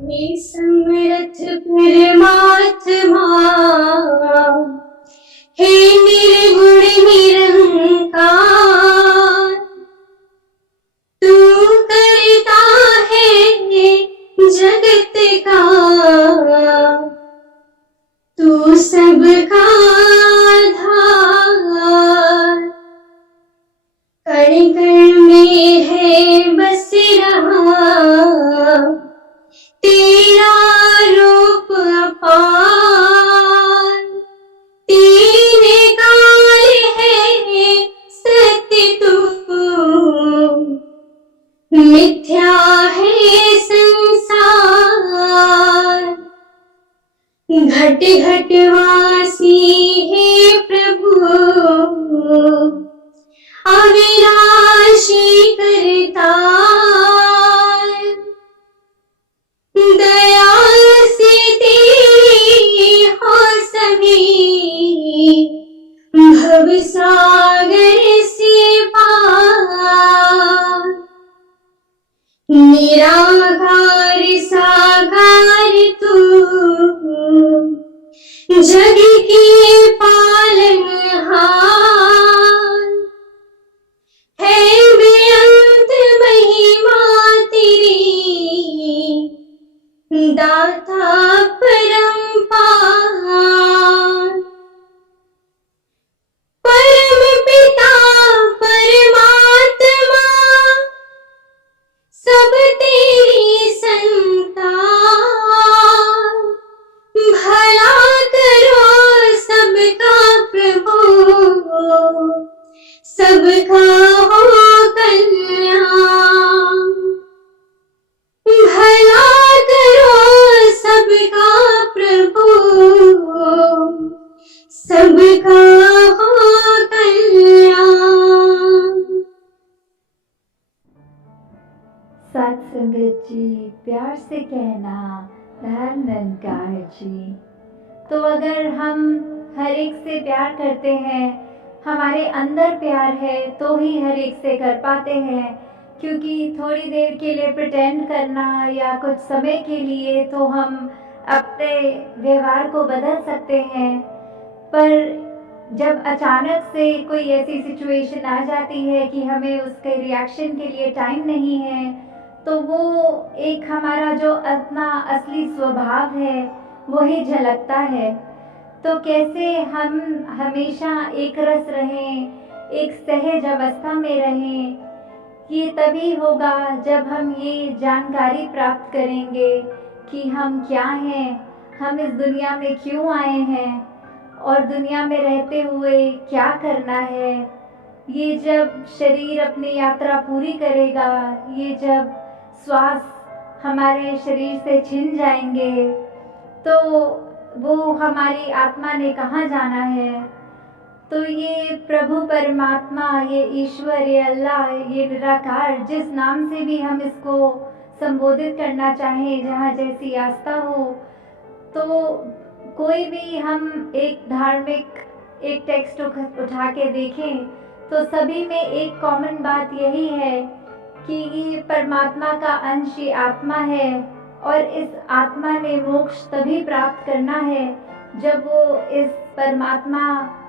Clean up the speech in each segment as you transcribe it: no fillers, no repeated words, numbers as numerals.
हे समर्थ परमात्मा, हे निर्गुण निरंकार, तू करता है जगत का, तू सबका आधार। कण कण में है बस रहा तेरा रूप अपार। तीन काल है सत्य तू, मिथ्या है संसार। घट घट वासी है प्रभु, अविनाशी करतार। दया से तेरी हो सभी भव सागर से पार। निराकार साकार तू, जग के पालनहार। है बेअंत महिमा तेरी, दाता परमपार। परम पिता परमात्मा, सब तेरी संतान। भला करो सबका प्रभु, सबका हो कल्याण। भला करो सबका प्रभु, सबका हो कल्याण। साथ संगत जी, प्यार से कहना धर्म निरंकार जी। तो अगर हम हर एक से प्यार करते हैं, हमारे अंदर प्यार है, तो ही हर एक से कर पाते हैं। क्योंकि थोड़ी देर के लिए प्रिटेंड करना या कुछ समय के लिए तो हम अपने व्यवहार को बदल सकते हैं, पर जब अचानक से कोई ऐसी सिचुएशन आ जाती है कि हमें उसके रिएक्शन के लिए टाइम नहीं है, तो वो एक हमारा जो अपना असली स्वभाव है वही झलकता है। तो कैसे हम हमेशा एक रस रहें, एक सहज अवस्था में रहें, ये तभी होगा जब हम ये जानकारी प्राप्त करेंगे कि हम क्या हैं, हम इस दुनिया में क्यों आए हैं और दुनिया में रहते हुए क्या करना है। ये जब शरीर अपनी यात्रा पूरी करेगा, ये जब श्वास हमारे शरीर से छिन जाएंगे, तो वो हमारी आत्मा ने कहाँ जाना है। तो ये प्रभु परमात्मा, ये ईश्वर, ये अल्लाह, ये निराकार, जिस नाम से भी हम इसको संबोधित करना चाहें, जहाँ जैसी आस्था हो, तो कोई भी हम एक धार्मिक एक टेक्स्ट उठा के देखें तो सभी में एक कॉमन बात यही है कि ये परमात्मा का अंश ये आत्मा है, और इस आत्मा ने मोक्ष तभी प्राप्त करना है जब वो इस परमात्मा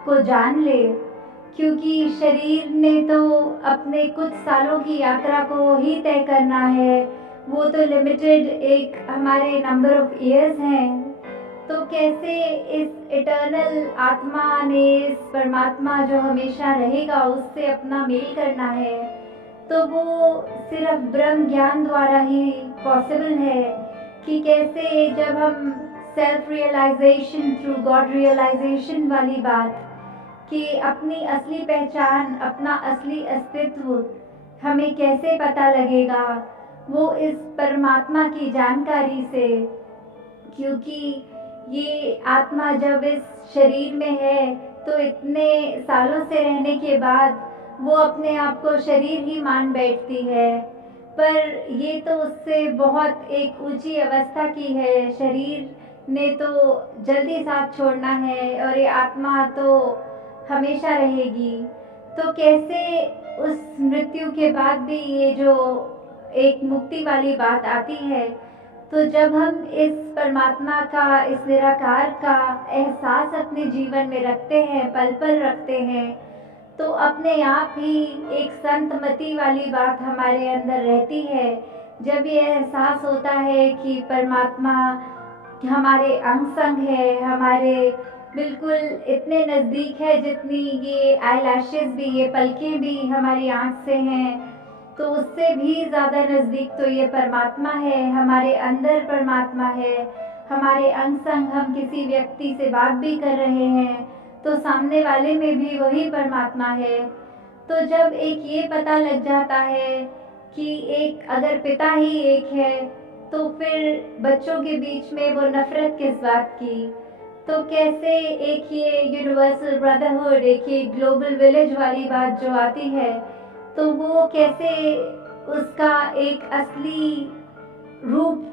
को जान ले। क्योंकि शरीर ने तो अपने कुछ सालों की यात्रा को ही तय करना है, वो तो लिमिटेड एक हमारे नंबर ऑफ ईयर्स हैं। तो कैसे इस इटर्नल आत्मा ने, इस परमात्मा जो हमेशा रहेगा, उससे अपना मेल करना है, तो वो सिर्फ ब्रह्म ज्ञान द्वारा ही पॉसिबल है। कि कैसे जब हम self realization through God realization वाली बात, कि अपनी असली पहचान, अपना असली अस्तित्व हमें कैसे पता लगेगा, वो इस परमात्मा की जानकारी से। क्योंकि ये आत्मा जब इस शरीर में है तो इतने सालों से रहने के बाद वो अपने आप को शरीर ही मान बैठती है, पर ये तो उससे बहुत एक ऊंची अवस्था की है। शरीर ने तो जल्दी साथ छोड़ना है और ये आत्मा तो हमेशा रहेगी। तो कैसे उस मृत्यु के बाद भी ये जो एक मुक्ति वाली बात आती है, तो जब हम इस परमात्मा का, इस निराकार का एहसास अपने जीवन में रखते हैं, पल पल रखते हैं, तो अपने आप ही एक संतमति वाली बात हमारे अंदर रहती है। जब ये एहसास होता है कि परमात्मा हमारे अंग संग है, हमारे बिल्कुल इतने नज़दीक है जितनी ये आईलैशेस भी, ये पलकें भी हमारी आँख से हैं, तो उससे भी ज़्यादा नज़दीक तो ये परमात्मा है, हमारे अंदर परमात्मा है। हमारे अंग संग हम किसी व्यक्ति से बात भी कर रहे हैं तो सामने वाले में भी वही परमात्मा है। तो जब एक ये पता लग जाता है कि एक अगर पिता ही एक है, तो फिर बच्चों के बीच में वो नफरत किस बात की। तो कैसे एक ये यूनिवर्सल ब्रदरहुड, एक ये ग्लोबल विलेज वाली बात जो आती है, तो वो कैसे उसका एक असली रूप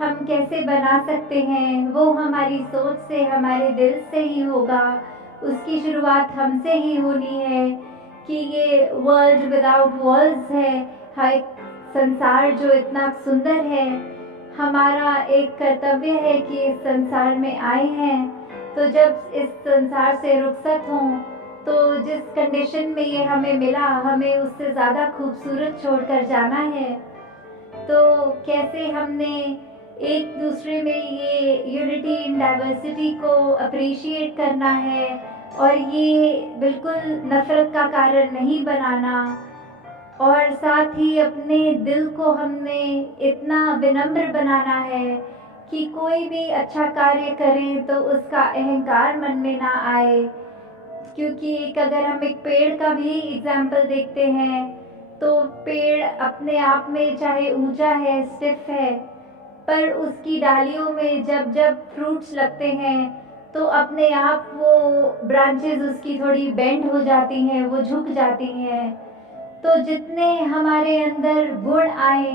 हम कैसे बना सकते हैं, वो हमारी सोच से, हमारे दिल से ही होगा। उसकी शुरुआत हमसे ही होनी है कि ये वर्ल्ड विदाउट वॉल्स है, हर संसार जो इतना सुंदर है, हमारा एक कर्तव्य है कि इस संसार में आए हैं। तो जब इस संसार से रुखसत हों, तो जिस कंडीशन में ये हमें मिला, हमें उससे ज़्यादा खूबसूरत छोड़कर जाना है। तो कैसे हमने एक दूसरे में ये यूनिटी इन डाइवर्सिटी को अप्रिशिएट करना है और ये बिल्कुल नफरत का कारण नहीं बनाना, और साथ ही अपने दिल को हमने इतना विनम्र बनाना है कि कोई भी अच्छा कार्य करें तो उसका अहंकार मन में ना आए। क्योंकि एक अगर हम एक पेड़ का भी एग्जाम्पल देखते हैं, तो पेड़ अपने आप में चाहे ऊंचा है, स्टिफ है, पर उसकी डालियों में जब जब फ्रूट्स लगते हैं तो अपने आप वो ब्रांचेस उसकी थोड़ी बेंड हो जाती हैं, वो झुक जाती हैं। तो जितने हमारे अंदर गुण आए,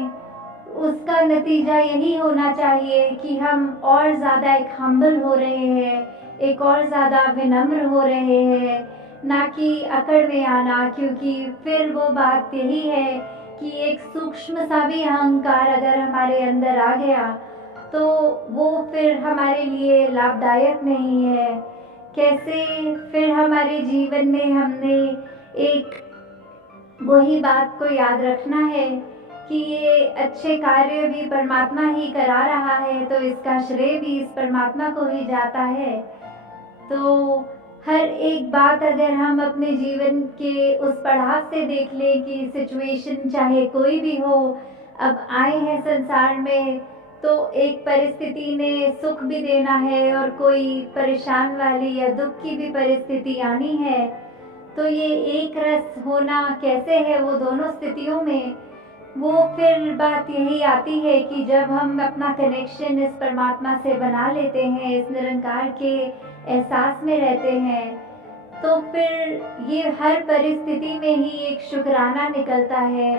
उसका नतीजा यही होना चाहिए कि हम और ज़्यादा एक हम्बल हो रहे हैं, एक और ज़्यादा विनम्र हो रहे हैं, ना कि अकड़ में आना। क्योंकि फिर वो बात यही है कि एक सूक्ष्म सा भी अहंकार अगर हमारे अंदर आ गया तो वो फिर हमारे लिए लाभदायक नहीं है। कैसे फिर हमारे जीवन में हमने एक वही बात को याद रखना है कि ये अच्छे कार्य भी परमात्मा ही करा रहा है, तो इसका श्रेय भी इस परमात्मा को ही जाता है। तो हर एक बात अगर हम अपने जीवन के उस पड़ाव से देख लें कि सिचुएशन चाहे कोई भी हो, अब आए हैं संसार में तो एक परिस्थिति ने सुख भी देना है और कोई परेशान वाली या दुख की भी परिस्थिति आनी है। तो ये एक रस होना कैसे है वो दोनों स्थितियों में, वो फिर बात यही आती है कि जब हम अपना कनेक्शन इस परमात्मा से बना लेते हैं, इस निरंकार के एहसास में रहते हैं, तो फिर ये हर परिस्थिति में ही एक शुक्राना निकलता है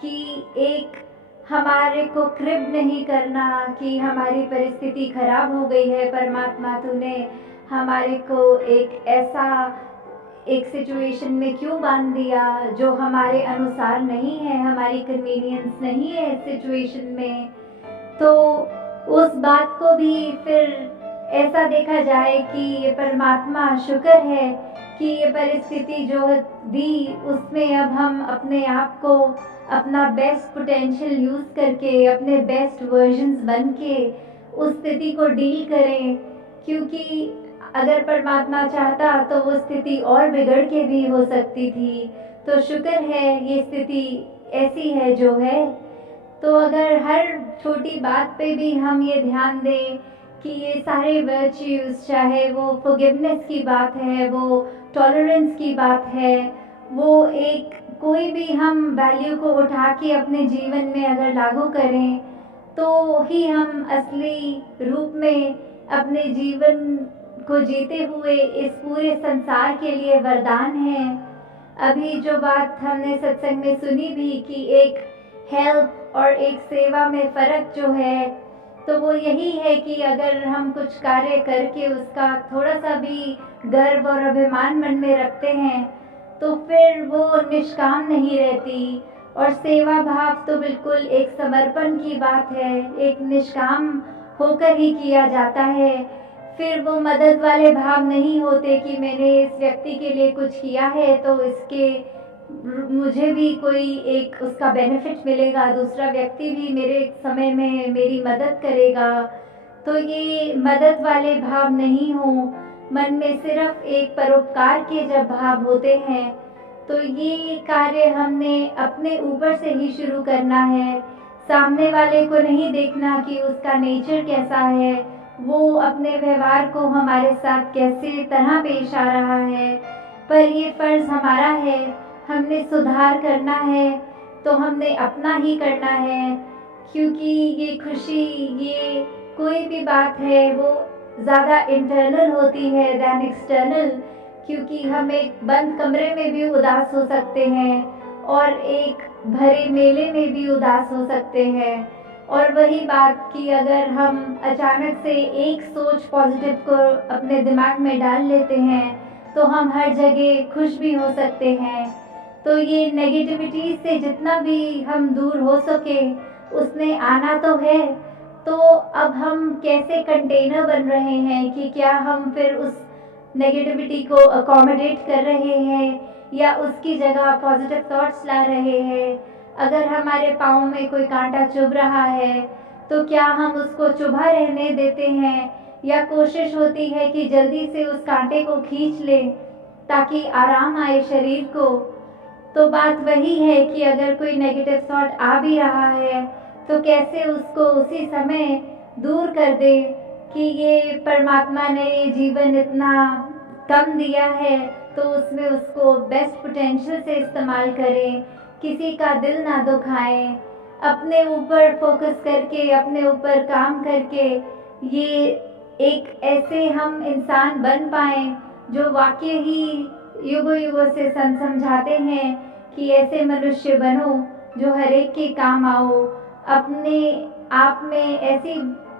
कि एक हमारे को क्रिब नहीं करना कि हमारी परिस्थिति खराब हो गई है, परमात्मा तूने हमारे को एक ऐसा एक सिचुएशन में क्यों बांध दिया जो हमारे अनुसार नहीं है, हमारी कन्वीनियंस नहीं है इस सिचुएशन में। तो उस बात को भी फिर ऐसा देखा जाए कि ये परमात्मा शुक्र है कि ये परिस्थिति जो दी उसमें अब हम अपने आप को अपना बेस्ट पोटेंशियल यूज़ करके, अपने बेस्ट वर्जन्स बन के उस स्थिति को डील करें। क्योंकि अगर परमात्मा चाहता तो वो स्थिति और बिगड़ के भी हो सकती थी। तो शुक्र है ये स्थिति ऐसी है जो है। तो अगर हर छोटी बात पे भी हम ये ध्यान दें कि ये सारे वर्च्यूज़, चाहे वो फॉरगिवनेस की बात है, वो टॉलरेंस की बात है, वो एक कोई भी हम वैल्यू को उठा के अपने जीवन में अगर लागू करें तो ही हम असली रूप में अपने जीवन को जीते हुए इस पूरे संसार के लिए वरदान है। अभी जो बात हमने सत्संग में सुनी भी कि एक हेल्प और एक सेवा में फ़र्क जो है, तो वो यही है कि अगर हम कुछ कार्य करके उसका थोड़ा सा भी गर्व और अभिमान मन में रखते हैं तो फिर वो निष्काम नहीं रहती, और सेवा भाव तो बिल्कुल एक समर्पण की बात है, एक निष्काम होकर ही किया जाता है। फिर वो मदद वाले भाव नहीं होते कि मैंने इस व्यक्ति के लिए कुछ किया है तो इसके मुझे भी कोई एक उसका बेनिफिट मिलेगा, दूसरा व्यक्ति भी मेरे समय में मेरी मदद करेगा। तो ये मदद वाले भाव नहीं हो, मन में सिर्फ एक परोपकार के जब भाव होते हैं तो ये कार्य हमने अपने ऊपर से ही शुरू करना है। सामने वाले को नहीं देखना कि उसका नेचर कैसा है, वो अपने व्यवहार को हमारे साथ कैसे तरह पेश आ रहा है, पर ये फर्ज हमारा है, हमने सुधार करना है तो हमने अपना ही करना है। क्योंकि ये खुशी, ये कोई भी बात है वो ज़्यादा इंटरनल होती है दैन एक्सटर्नल, क्योंकि हम एक बंद कमरे में भी उदास हो सकते हैं और एक भरे मेले में भी उदास हो सकते हैं। और वही बात कि अगर हम अचानक से एक सोच पॉजिटिव को अपने दिमाग में डाल लेते हैं तो हम हर जगह खुश भी हो सकते हैं। तो ये नेगेटिविटी से जितना भी हम दूर हो सके उसने आना तो है। तो अब हम कैसे कंटेनर बन रहे हैं कि क्या हम फिर उस नेगेटिविटी को अकोमोडेट कर रहे हैं या उसकी जगह पॉजिटिव थॉट्स ला रहे हैं। अगर हमारे पाँव में कोई कांटा चुभ रहा है तो क्या हम उसको चुभा रहने देते हैं या कोशिश होती है कि जल्दी से उस कांटे को खींच लें ताकि आराम आए शरीर को। तो बात वही है कि अगर कोई नेगेटिव थॉट आ भी रहा है तो कैसे उसको उसी समय दूर कर दे कि ये परमात्मा ने ये जीवन इतना कम दिया है तो उसमें उसको बेस्ट पोटेंशियल से इस्तेमाल करें, किसी का दिल ना दुखाएं, अपने ऊपर फोकस करके अपने ऊपर काम करके ये एक ऐसे हम इंसान बन पाएं जो वाकई ही युगों युगों से समझाते हैं कि ऐसे मनुष्य बनो जो हर एक के काम आओ। अपने आप में ऐसी,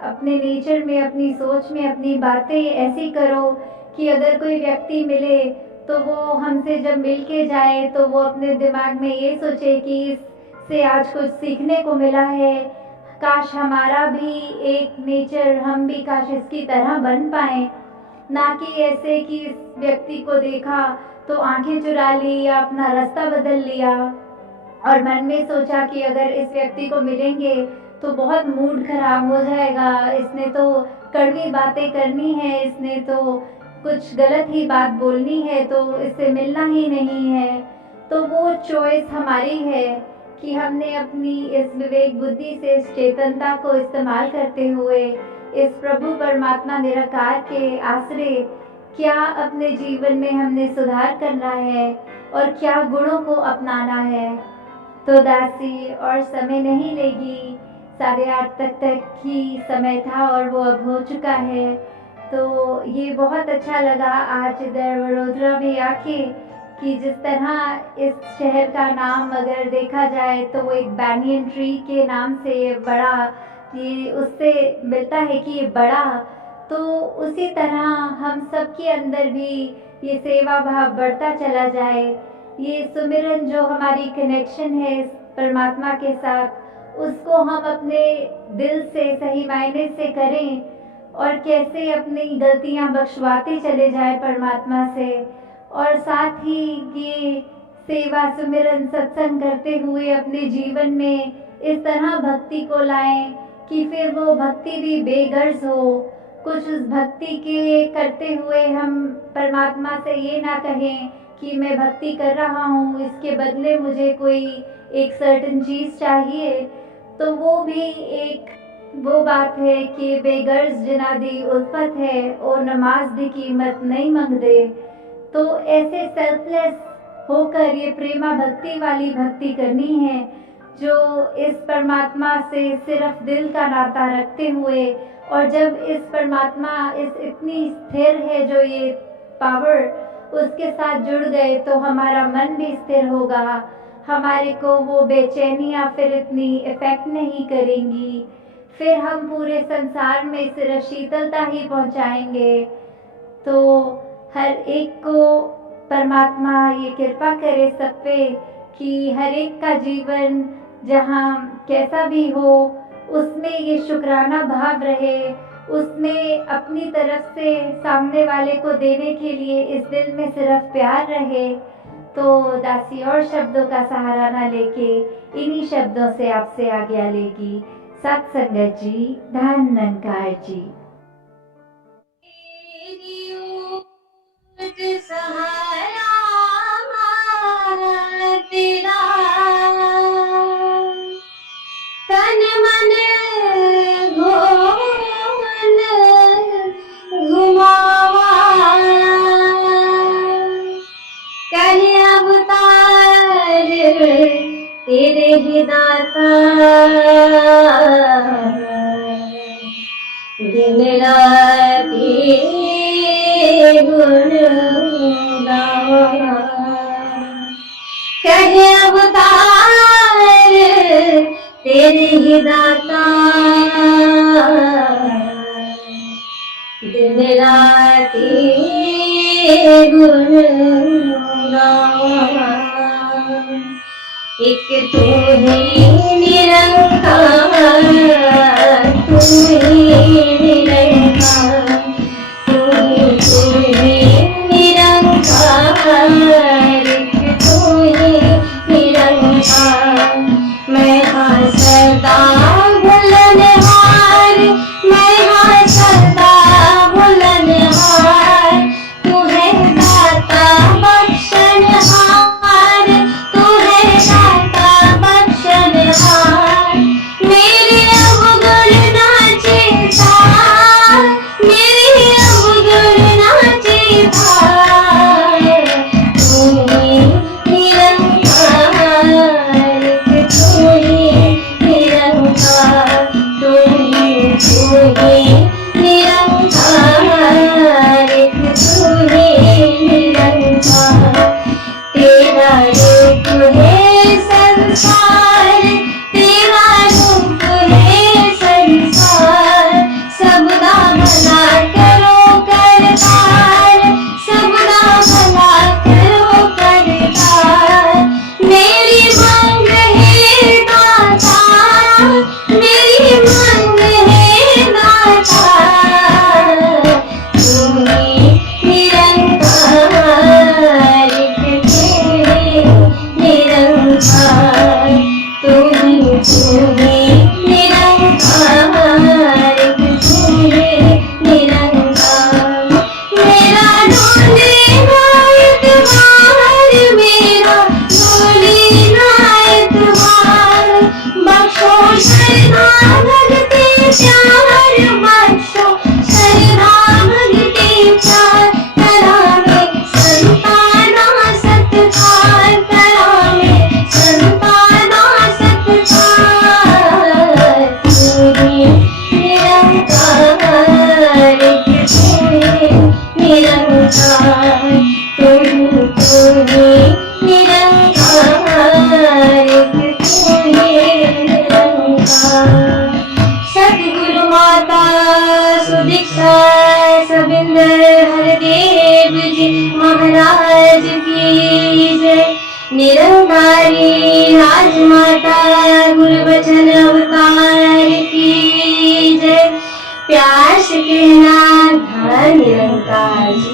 अपने नेचर में, अपनी सोच में अपनी बातें ऐसी करो कि अगर कोई व्यक्ति मिले तो वो हमसे जब मिल के जाए तो वो अपने दिमाग में ये सोचे कि इससे आज कुछ सीखने को मिला है, काश हमारा भी एक नेचर, हम भी काश इसकी तरह बन पाए। ना कि ऐसे कि इस व्यक्ति को देखा तो आंखें चुरा ली या अपना रास्ता बदल लिया और मन में सोचा कि अगर इस व्यक्ति को मिलेंगे तो बहुत मूड खराब हो जाएगा, इसने तो कड़वी बातें करनी है, इसने तो कुछ गलत ही बात बोलनी है तो इससे मिलना ही नहीं है। तो वो चॉइस हमारी है कि हमने अपनी इस विवेक बुद्धि से इस चेतनता को इस्तेमाल करते हुए इस प्रभु परमात्मा निराकार के आश्रय क्या अपने जीवन में हमने सुधार करना है और क्या गुणों को अपनाना है। तो दासी और समय नहीं लेगी, 8:30 तक ही समय था और वो अब हो चुका है। तो ये बहुत अच्छा लगा आज इधर वडोदरा में आके कि जिस तरह इस शहर का नाम अगर देखा जाए तो वो एक बैनियन ट्री के नाम से ये बड़ा, ये उससे मिलता है कि ये बड़ा, तो उसी तरह हम सब के अंदर भी ये सेवा भाव बढ़ता चला जाए। ये सुमिरन जो हमारी कनेक्शन है इस परमात्मा के साथ उसको हम अपने दिल से सही मायने से करें और कैसे अपनी गलतियां बख्शवाते चले जाए परमात्मा से, और साथ ही ये सेवा सुमिरन सत्संग करते हुए अपने जीवन में इस तरह भक्ति को लाएं कि फिर वो भक्ति भी बेगर्ज हो। कुछ उस भक्ति के करते हुए हम परमात्मा से ये ना कहें कि मैं भक्ति कर रहा हूँ, इसके बदले मुझे कोई एक सर्टेन चीज़ चाहिए। तो वो भी एक वो बात है कि बेगर्ज जिना दी उल्फत है और नमाज दी कीमत नहीं मांग दे। तो ऐसे सेल्फलेस होकर ये प्रेमा भक्ति वाली भक्ति करनी है जो इस परमात्मा से सिर्फ दिल का नाता रखते हुए, और जब इस परमात्मा इस इतनी स्थिर है जो ये पावर उसके साथ जुड़ गए तो हमारा मन भी स्थिर होगा, हमारे को वो बेचैनियाँ फिर इतनी इफेक्ट नहीं करेंगी, फिर हम पूरे संसार में सिर्फ शीतलता ही पहुँचाएंगे। तो हर एक को परमात्मा ये कृपा करे सब पे कि हर एक का जीवन जहाँ कैसा भी हो उसमें ये शुक्राना भाव रहे, उसमें अपनी तरफ से सामने वाले को देने के लिए इस दिल में सिर्फ प्यार रहे। तो दासी और शब्दों का सहारा ना लेके इन्हीं शब्दों से आपसे आज्ञा लेगी। सत्संगत जी, धन निरंकार जी। सहारा तेरा तन मन घोल घुमावा करे अवतार तेरे ही दाता दिन राती गुण गावा कहे अवतार तेरे ही दाता दिन राती गुण गावा एक तू ही निरंकार, तू ही निरंकार, तू ही निरंकार, एक तू ही निरंकार। मैं हाँ सदा भुलनहार, मैं हाँ सदा भुलनहार, तू है दाता बख्शनहार, तू है दाता बख्शनहार। मेरे अवगुण नाचे तार, मेरे अवगुण नाचे तार, तू ही निरंकार, तू ही निरंकार, तू ही निरंकार, तू ही निरंकार। तेरा रूप है संसार, तेरा रूप है संसार, सबका भला करो करतार, सबका भला करो करतार। मेरी मांग है दाता, मेरी मांग है दाता, तू ही निरंकार, निरंकार, तू ही निरंकार, तू ही निरंकार। मेरा डोले नायक मार, मेरा डोले नायक मार, बख्शो शरणा भगते प्यार, बख्शो शरणा भगते प्यार। करावे संताना सत्कार, करावे संताना सत्कार, तू ही निरंकार, तू ही निरंकार, तू ही निरंकार, तू ही निरंकार। सद्गुरु माता सुदीक्षा सबिंदर हरदेव जी महाराज की जय। निरंकारी राजमाता गुरुवचन अवतार की जय। प्यार से कहना धन निरंकार जी।